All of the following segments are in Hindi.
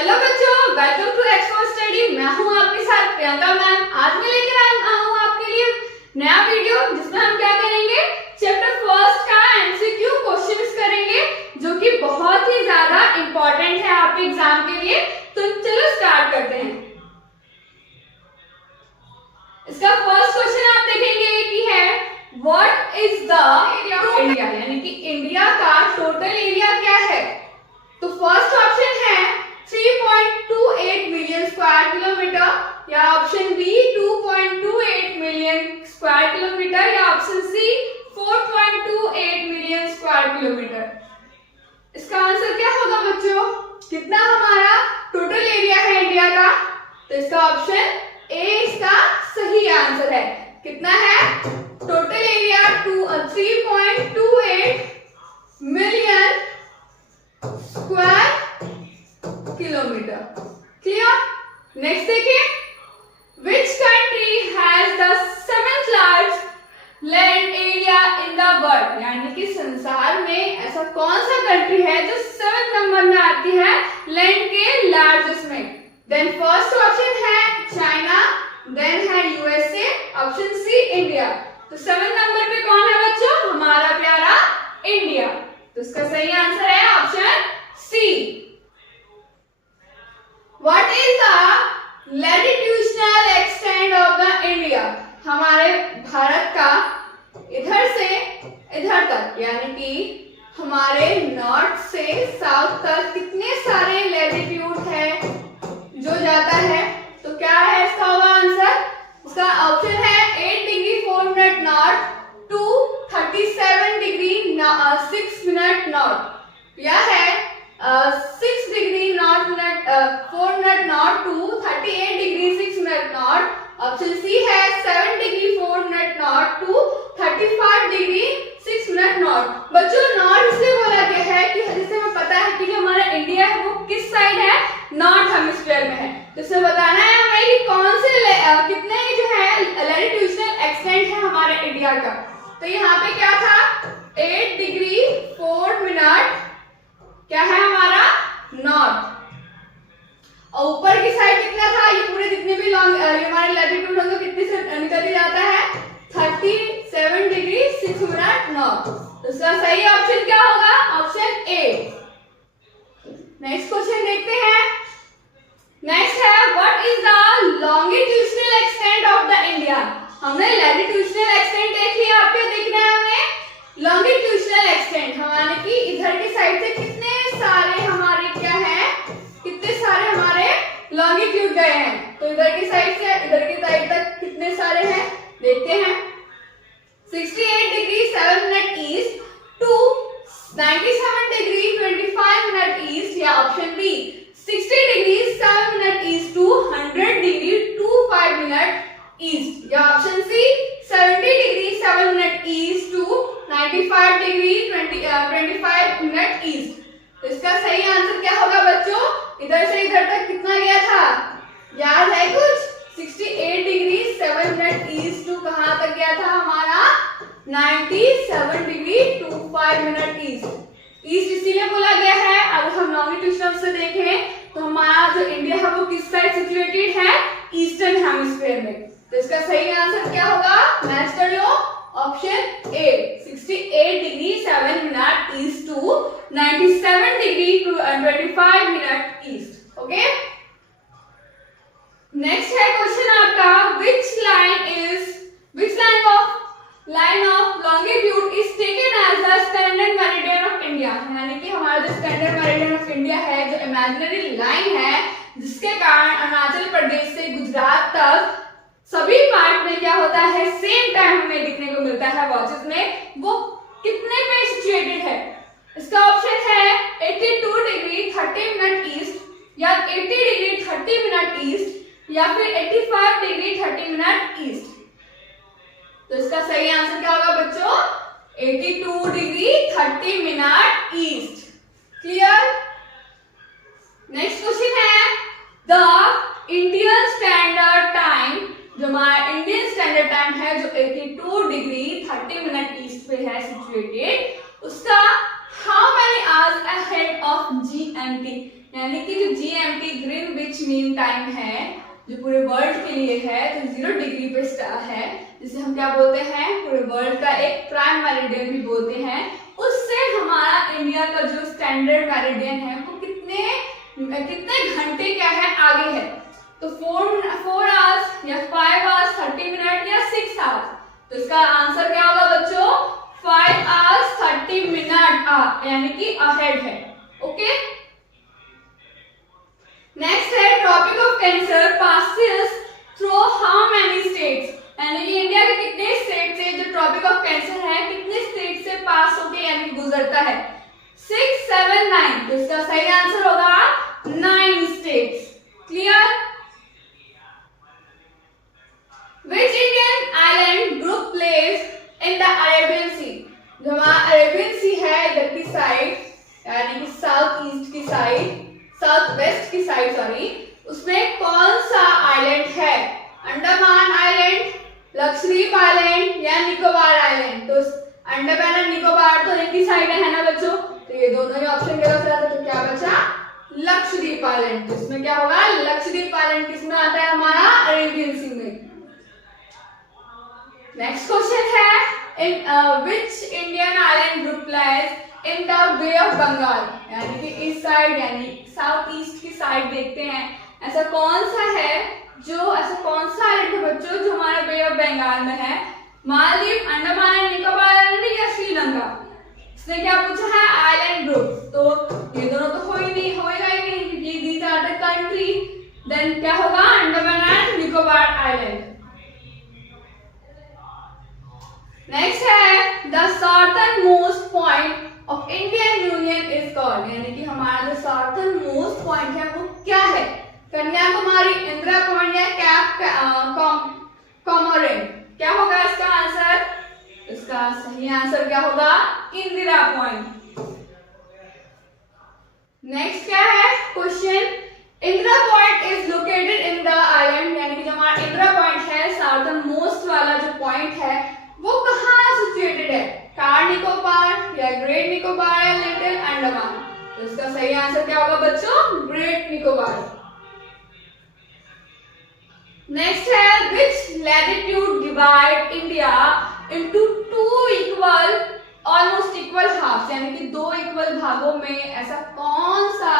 हेलो बच्चों, वेलकम टू एक्सपर्ट स्टडी। मैं हूं आपके साथ प्रियंका मैम। आज मैं लेकर आया हूं आपके लिए नया वीडियो जिसमें हम क्या करेंगे, चैप्टर फर्स्ट का एमसीक्यू क्वेश्चंस करेंगे जो कि बहुत ही ज्यादा इंपॉर्टेंट है आपके एग्जाम के लिए। तो चलो स्टार्ट करते हैं। इसका फर्स्ट क्वेश्चन आप देखेंगे कि है what is the area of India, यानी कि इंडिया का टोटल एरिया क्या है। तो फर्स्ट ऑप्शन है 3.28 मिलियन स्क्वायर किलोमीटर, या option B 2.28 million square kilometre, या option C 4.28 million square kilometre. इसका आंसर क्या होगा बच्चों, कितना हमारा टोटल एरिया है इंडिया का। तो इसका ऑप्शन ए इसका सही आंसर है। कितना है total area 3.28 million square kilometre. Clear. Next देखिए, which country has the seventh large land area in the world, यानी कि संसार में ऐसा कौन सा कंट्री है जो 7 नंबर में आती है लैंड के लार्जेस्ट में। देन फर्स्ट ऑप्शन है चाइना, देन है यूएसए, ऑप्शन सी इंडिया। तो 7 नंबर पे कौन है बच्चों, हमारा प्यारा इंडिया। तो इसका सही आंसर है option C. What is the latitudinal extent of the India? हमारे भारत का इधर से इधर तक, यानी कि हमारे नॉर्थ से साउथ तक कितने सारे लैटिट्यूड है जो जाता है। तो क्या है इसका होगा आंसर, इसका ऑप्शन है 8 degree 4 minute north to 37 degree 6 minute north, या है 6 degree north minute 4 minute north to 38 degree 6 minute north. Option C है 7 degree 4 minute north to 35 degree 6 minute north. बच्चों नॉर्थ इसलिए बोला गया है कि जिससे हमें पता है कि जो हमारा इंडिया है वो किस साइड है, नॉर्थ हेमिस्फीयर में है। तो इसमें बताना है हमें कि कौन से कितने जो है लैटिट्यूडनल एक्सटेंट है हमारे इंडिया का। तो यहाँ पे क्या था 8 डिग्री 4 मिनट क्या है हमारा नॉर्थ, और ऊपर की साइड कितना था, ये पूरे जितने भी लॉन्ग हमारे लैटिट्यूड होंगे कितने से निकल जाता है 37 डिग्री 6 मिनट नॉर्थ। तो इसका सही ऑप्शन क्या होगा, ऑप्शन ए। नेक्स्ट क्वेश्चन देखते हैं। नेक्स्ट है what is the longitudinal extent of the India. हमने लैटिट्यूडनल एक्सटेंट देख लिया, आपको देखना है हमें लॉन्गिट्यूडनल एक्सटेंट, हमारे की इधर की साइड से कितने सारे हमारे क्या है, कितने सारे हमारे लॉन्गिट्यूड गए हैं। तो इधर की साइड से इधर की साइड तक कितने सारे हैं देखते हैं। 68 degree 7 minute east to 97 degree 25 minute east, या option B 60 degree 7 minute east to 100 degree 25 minute east, या option C 70 degree 7 minute east to 95 degree 25 minute east. तो इसका सही आंसर क्या होगा बच्चों, इधर से इधर तक कितना गया था, याद है कुछ 68 डिग्री 7 मिनट ईस्ट टू कहां तक गया था हमारा 97 डिग्री 25 मिनट ईस्ट। ईस्ट इसीलिए बोला गया है, अगर हम लॉन्गिट्यूडनल से देखें तो हमारा जो इंडिया है वो किस साइड सिचुएटेड है, ईस्टर्न हेमिस्फीयर में। तो इसका सही आंसर क्या होगा, मैच कर लो, option A 68 degree 7 minute east to 97 degree 25 minute east. Okay. Next है क्वेश्चन आपका, which line of longitude is taken as the standard meridian of India, यानी कि हमारा जो स्टैंडर्ड मेरिडियन ऑफ इंडिया है, जो इमेजिनरी लाइन है जिसके कारण अरुणाचल प्रदेश से गुजरात तक सभी पार्ट में क्या होता है सेम टाइम हमें दिखने को मिलता है वॉचेस में, वो कितने पे सिचुएटेड है। इसका ऑप्शन है 82 डिग्री 30 मिनट ईस्ट, या 80 डिग्री 30 मिनट ईस्ट, या फिर 85 डिग्री 30 मिनट ईस्ट। तो इसका सही आंसर क्या होगा बच्चों, 82 degree 30 minute east. Clear. Next question है द इंडियन स्टैंडर्ड टाइम, जो हमारा इंडियन स्टैंडर्ड टाइम है जो 82 डिग्री 30 मिनट ईस्ट पे है सिचुएटेड, उसका how many hours ahead of GMT, यानी कि जो GMT ग्रीनविच मीन टाइम है जो पूरे वर्ल्ड के लिए है तो 0 डिग्री पे है, जिसे हम क्या बोलते हैं, पूरे वर्ल्ड का एक प्राइम मेरिडियन भी बोलते हैं। उससे हमारा इंडिया का जो स्टैंडर्ड मेरिडियन है वो कितने घंटे क्या है आगे है। तो 4 आवर्स या 5 आवर्स 30 मिनट या 6 आवर्स। तो इसका आंसर क्या होगा बच्चों, 5 आवर्स 30 मिनट यानी कि अहेड है। ओके, नेक्स्ट है Tropic of Cancer passes through how many states, यानी कि इंडिया के कितने स्टेट से जो ट्रॉपिक ऑफ कैंसर है कितने स्टेट से पास होके यानी कि गुजरता है, 6, 7, 9। तो इसका सही आंसर होगा 9 states. Clear? Which Indian island group plays in the Arabian Sea? जो हमारा अरेबियन सी है इधर की साइड, यानी कि साउथ ईस्ट की साइड, साउथ वेस्ट की साइड सॉरी, उसमें कौन सा आइलैंड है? अंडमान आइलैंड, लक्षद्वीप आइलैंड या निकोबार आइलैंड? तो अंडमान और निकोबार तो एक ही साइड है ना बच्चों, तो ये दोनों ही ऑप्शन गलत है। तो क्या बचा? लक्षद्वीप आइलैंड। तो इसमें क्या होगा, लक्षद्वीप आइलैंड किसमें आता है? हमारा अरेबियन सी में। नेक्स्ट क्वेश्चन है in which Indian island group lies in the Bay of Bengal, यानी कि इस साइड यानी साउथ ईस्ट की साइड देखते हैं ऐसा कौन सा आइलैंड है बच्चों जो हमारे बे ऑफ बंगाल में है? मालदीव, अंडमान एंड निकोबार आइलैंड या श्रीलंका? इसने क्या पूछा है? Island group. तो ये दोनों तो होएगा ही नहीं क्योंकि these are the country. Then क्या होगा? Andaman and Nicobar island. Next है the southernmost point of Indian union is called, यानी कि हमारा जो साउथर्न मोस्ट पॉइंट है वो क्या है? कन्याकुमारी, इंदिरा पॉइंट या कैप कॉमोरेंट? क्या होगा इसका आंसर? इसका सही आंसर क्या होगा? इंदिरा पॉइंट। नेक्स्ट क्या है question, Indira point is located in the island, यानी कि जो हमारा इंदिरा पॉइंट है साउथर्न मोस्ट वाला जो पॉइंट है वो कहाँ सिचुएटेड है? कार निकोबार या ग्रेट निकोबार या लिटिल अंडमान? तो इसका सही आंसर क्या होगा बच्चों? ग्रेट निकोबार। नेक्स्ट है which latitude divide India into 2 equal almost equal halves, यानी कि 2 इक्वल भागों में ऐसा कौन सा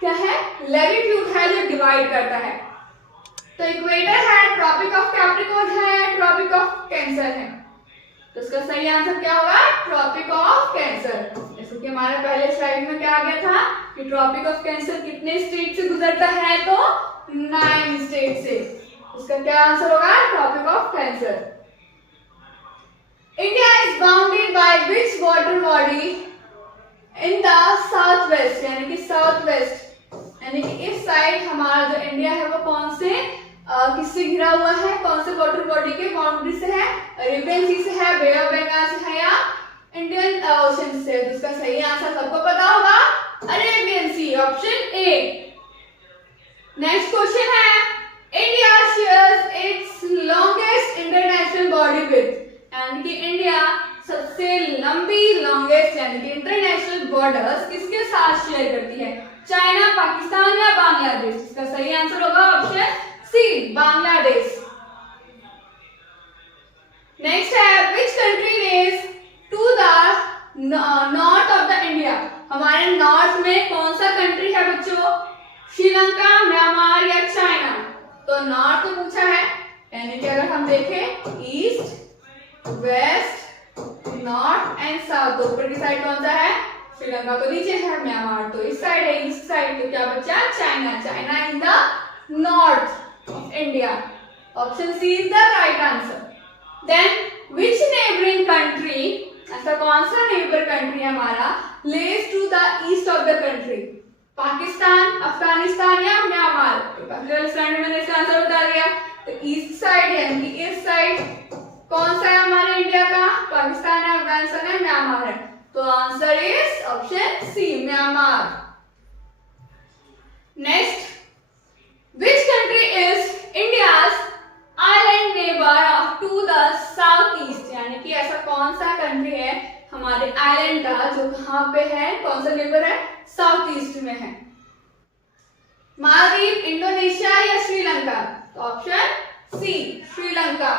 क्या है लैटिट्यूड है जो डिवाइड करता है? तो इक्वेटर है, ट्रॉपिक ऑफ कैप्रिकॉर्न है, ट्रॉपिक ऑफ कैंसर है? तो इसका सही आंसर क्या होगा? Tropic of Cancer. जैसे कि हमारे पहले स्लाइड में क्या आ गया था कि ट्रॉपिक ऑफ कैंसर कितने स्टेट से गुजरता है? तो 9 स्टेट से। इसका क्या आंसर होगा? Tropic of Cancer. India is bounded by which water body in the south west, यानी कि साउथ वेस्ट यानी कि इस साइड हमारा जो इंडिया है वो कौन से किससे घिरा हुआ है? कौन से वाटर बॉडी के बाउंड्री से है? अरेबियन सी से है, बे ऑफ बंगाल से है या इंडियन ओशन से? तो इसका सही आंसर सबको पता होगा, Arabian sea, option A. Next question है India shares its longest international body with, यानी कि इंडिया सबसे लंबी लॉन्गेस्ट यानी कि इंटरनेशनल बॉर्डर्स किसके साथ शेयर करती है? चाइना, पाकिस्तान या बांग्लादेश? इसका सही आंसर होगा ऑप्शन सी, बांग्लादेश। नेक्स्ट है which country is to the north of the India, हमारे नॉर्थ में कौन सा कंट्री है बच्चों? श्रीलंका, म्यांमार या चाइना? तो नॉर्थ तो पूछा है, यानी कि अगर हम देखें east, west, north and south, तो ऊपर की साइड कौन सा है? श्रीलंका तो नीचे है, म्यांमार तो इस साइड है, ईस्ट साइड। तो क्या बचा? China. China in the north of India, option C is the right answer. Then which neighbouring country, ऐसा कौन सा नेबर कंट्री है हमारा, lies to the east of the country? Pakistan, Afghanistan या म्यांमार? तो पहले स्लाइड में मैंने इसका आंसर बता दिया। तो ईस्ट साइड यानी कि इस साइड कौन सा है हमारे इंडिया का? पाकिस्तान है, अफगानिस्तान है, म्यांमार है। तो answer is option C, Myanmar. Next, which country is India's island neighbour to the south east, यानी कि ऐसा कौन सा कंट्री है हमारे आइलैंड का जो कहां पे है, कौन सा नेबर है? साउथ ईस्ट में है। मालदीव, इंडोनेशिया या श्रीलंका? तो option C Sri Lanka.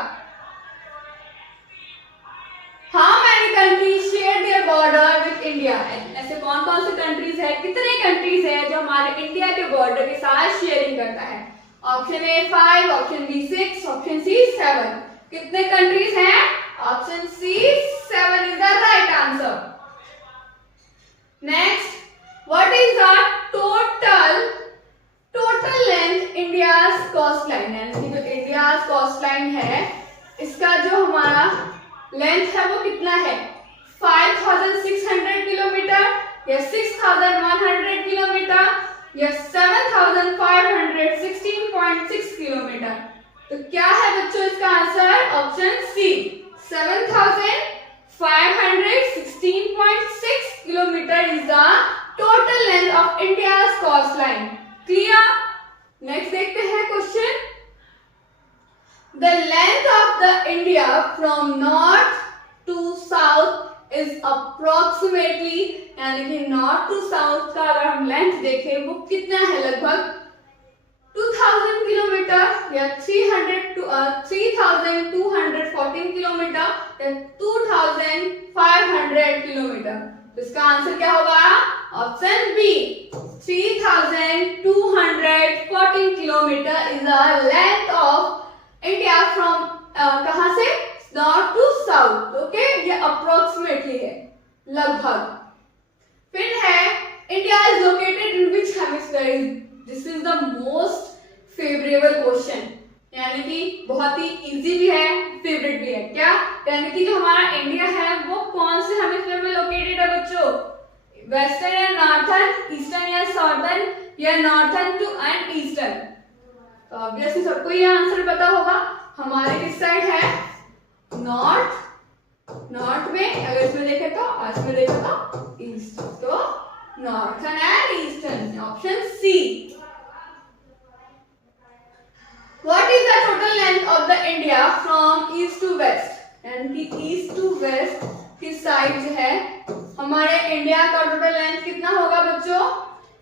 How many countries share their border with India? ऐसे कौन कौन से कंट्रीज है, कितने कंट्रीज है जो हमारे इंडिया के बॉर्डर के साथ शेयरिंग करता है? Option A 5, option B 6, option C 7। कितने कंट्रीज हैं? Option C 7 is the right answer. Next, what is the total length India's coastline? यानी कि जो इंडियाज कोस्ट लाइन है इसका जो हमारा लेंथ है वो कितना है? 5600 किलोमीटर या 6100 किलोमीटर या 7516.6 किलोमीटर? तो क्या है बच्चों इसका answer? Option C 7516.6 kilometre is the total length of India's coastline. Clear? Next देखते हैं question. The length of the India from north to south is approximately, यानी कि नॉर्थ टू साउथ का अगर हम लेंथ देखें वो कितना है? लगभग 2000 किलोमीटर या 3214 किलोमीटर या 2500 किलोमीटर। तो इसका आंसर क्या होगा? Option B 3214 kilometre is the length of India from कहां से? North to south. ओके, ये अप्रोक्सीमेटली है, लगभग। फिर है India is located in which hemisphere? This is the most favourable question, यानी कि बहुत ही इजी भी है, फेवरेट भी है। क्या? यानी कि जो हमारा इंडिया है वो कौन से हेमिस्फीयर में लोकेटेड है बच्चों? वेस्टर्न या नॉर्थर्न, ईस्टर्न या साउथर्न या नॉर्थर्न टू एंड ईस्टर्न? तो ऑब्वियसली सबको ये आंसर पता होगा। हमारे किस साइड है? नॉर्थ में, अगर इसमें देखे तो, इसमें देखे तो ईस्ट। तो northern and eastern, option C. What is the total length of the India from east to west? यानी कि ईस्ट टू वेस्ट की साइड जो है हमारे इंडिया का टोटल लेंथ कितना होगा बच्चों?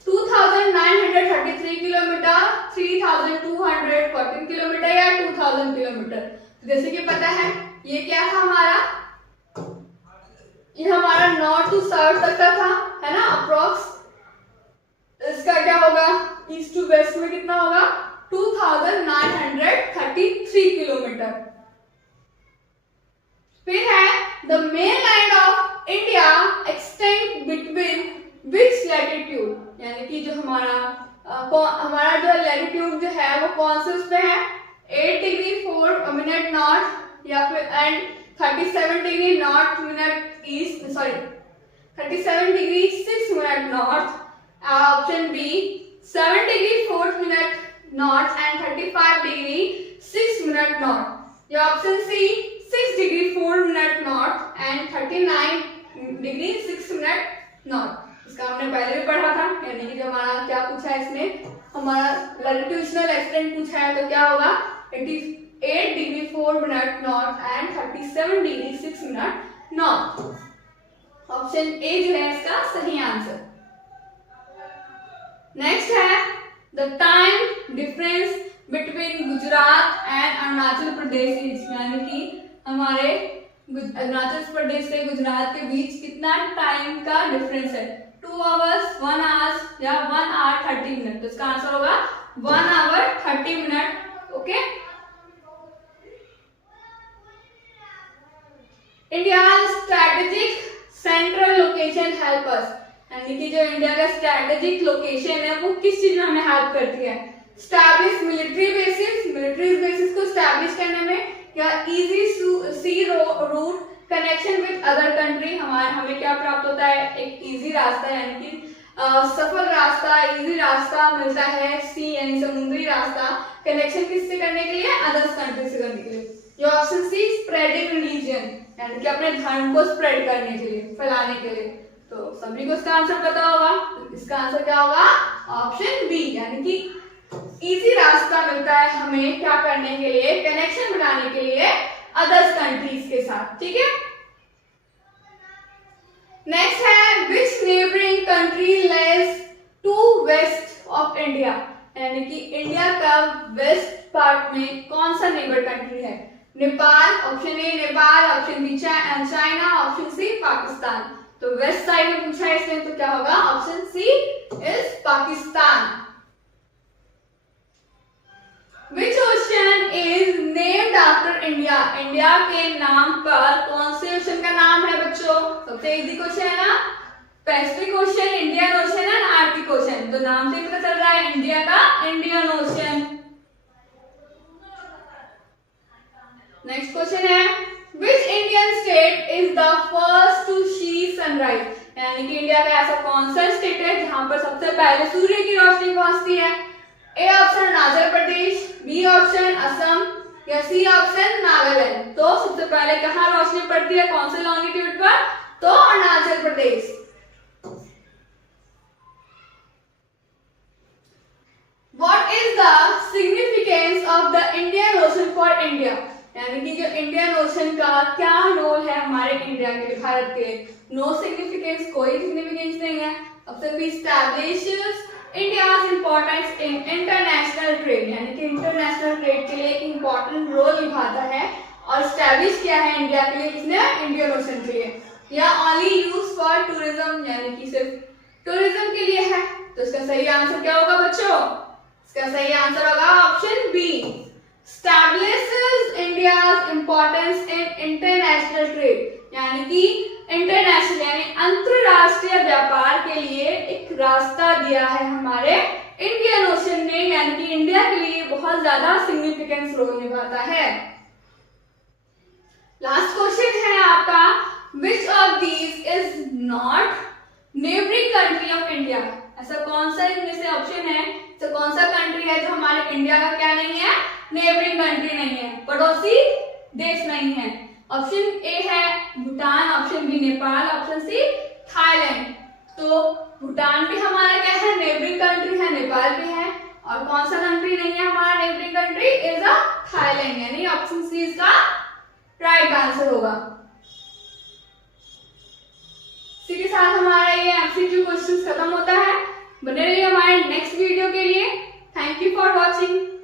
2933 किलोमीटर, 3214 किलोमीटर या 2000 किलोमीटर? जैसे कि पता है ये क्या था हमारा? ये हमारा नॉर्थ टू साउथ तक का था, है ना, अप्रोक्स। इसका क्या होगा? ईस्ट टू वेस्ट में कितना होगा? 2933 किलोमीटर। फिर है the main line of India extend between which latitude? यानी कि जो हमारा जो लैटिट्यूड जो है वो कौन से उसमें है? 8 डिग्री 4 मिनट नॉर्थ या फिर and 37 degree north minute east, sorry 37 degree 6 minute north. Option B 7 degree 4 minute north and 35 degree 6 minute north या option C 6 degree 4 minute north and 39 degree 6 minute north. इसका हमने पहले भी पढ़ा था, यानी कि जो हमारा क्या पूछा है इसने, हमारा लैटिट्यूडनल एक्सटेंट पूछा है। तो क्या होगा? 88 degree 4 minute north and 37 degree 6 minute north. Option A जो है इसका सही आंसर। नेक्स्ट है the time difference between Gujarat and Arunachal Pradesh, यानी कि हमारे अरुणाचल प्रदेश से गुजरात के बीच कितना टाइम का डिफरेंस है? 2 आवर्स, 1 आवर्स या 1 आवर 30 मिनट? तो इसका आंसर होगा 1 hour 30 minute. Okay, India strategic central location help us, यानी कि जो इंडिया का स्ट्रेटेजिक लोकेशन है वो किस चीज में हमें हेल्प करती है? स्टैब्लिश मिलिट्री बेसिस को स्टैब्लिश करने में, या easy sea route connection with other country? हमें क्या प्राप्त होता है? एक इजी रास्ता, यानी कि सफल रास्ता, इजी रास्ता मिलता है। सी यानी समुद्री रास्ता, कनेक्शन किससे करने के लिए? अदर्स कंट्री से करने के लिए। ये ऑप्शन सी स्प्रेडिंग रिलीजन, यानी कि अपने धर्म को स्प्रेड करने के लिए, फैलाने के लिए। तो सभी को इसका आंसर पता होगा। इसका आंसर क्या होगा? ऑप्शन बी, यानी कि इजी रास्ता मिलता है हमें क्या करने के लिए? कनेक्शन बनाने के लिए अदर्स कंट्रीज के साथ। ठीक है, नेक्स्ट है which neighbouring country lies to west of India? यानी कि इंडिया का वेस्ट पार्ट में कौन सा नेबर कंट्री है? Nepal, option A Nepal, option B China, option C Pakistan. तो वेस्ट साइड में पूछा है इसमें, तो क्या होगा? Option C is Pakistan. Which ocean is named after India? India के नाम पर कौन से ओशन का नाम है बच्चों? सबसे इजी क्वेश्चन है ना, Pacific ocean, Indian ocean and Arctic ocean. तो नाम से पता चल रहा है इंडिया का इंडियन ओशन। नेक्स्ट क्वेश्चन है, Which Indian state is the first to see sunrise? यानी कि इंडिया का ऐसा कौन सा स्टेट है जहां पर सबसे पहले सूर्य की रोशनी पहुंचती है? A option Arunachal Pradesh, B option Assam या सी ऑप्शन नागालैंड। तो सबसे पहले कहां रोशनी पड़ती है, कौन से लॉन्गिट्यूड पर? तो Arunachal Pradesh. What is the significance of the Indian Ocean for India? यानी कि जो इंडियन ओशन का क्या रोल है हमारे इंडिया के, भारत के? नो सिग्निफिकेंस, कोई सिग्निफिकेंस नहीं है। Option B establishes India's importance in international trade, यानी कि इंटरनेशनल ट्रेड के लिए एक इंपॉर्टेंट रोल निभाता है। और एस्टैब्लिश किया है इंडिया के लिए, किसने? इंडियन ओशन के लिए। या ओनली यूज फॉर टूरिज्म, यानी कि सिर्फ टूरिज्म के लिए है। तो इसका सही आंसर क्या होगा बच्चों? इसका सही आंसर होगा option B, establishes India's importance in international trade, यानी कि इंटरनेशनल यानी अंतरराष्ट्रीय व्यापार के लिए एक रास्ता दिया है हमारे इंडियन ओशन ने, यानी कि इंडिया के लिए बहुत ज्यादा सिग्निफिकेंस रोल निभाता है। लास्ट क्वेश्चन है आपका, which of these is not neighboring country of India? ऐसा कौन सा इनमें से ऑप्शन है, तो कौन सा कंट्री है जो हमारे इंडिया का क्या नहीं है? नेबरिंग कंट्री नहीं है, पड़ोसी देश नहीं है। ऑप्शन ए है Bhutan, option B Nepal, option C Thailand. तो भूटान भी हमारा क्या है? नेबरिंग कंट्री है, नेपाल भी है। और कौन सा कंट्री नहीं है हमारा neighbouring country? Is a Thailand, यानी ऑप्शन सी इसका राइट आंसर होगा। इसी के साथ हमारा ये एमसीक्यू क्वेश्चंस खत्म होता है। बने रहिए हमारे नेक्स्ट वीडियो के लिए। Thank you for watching.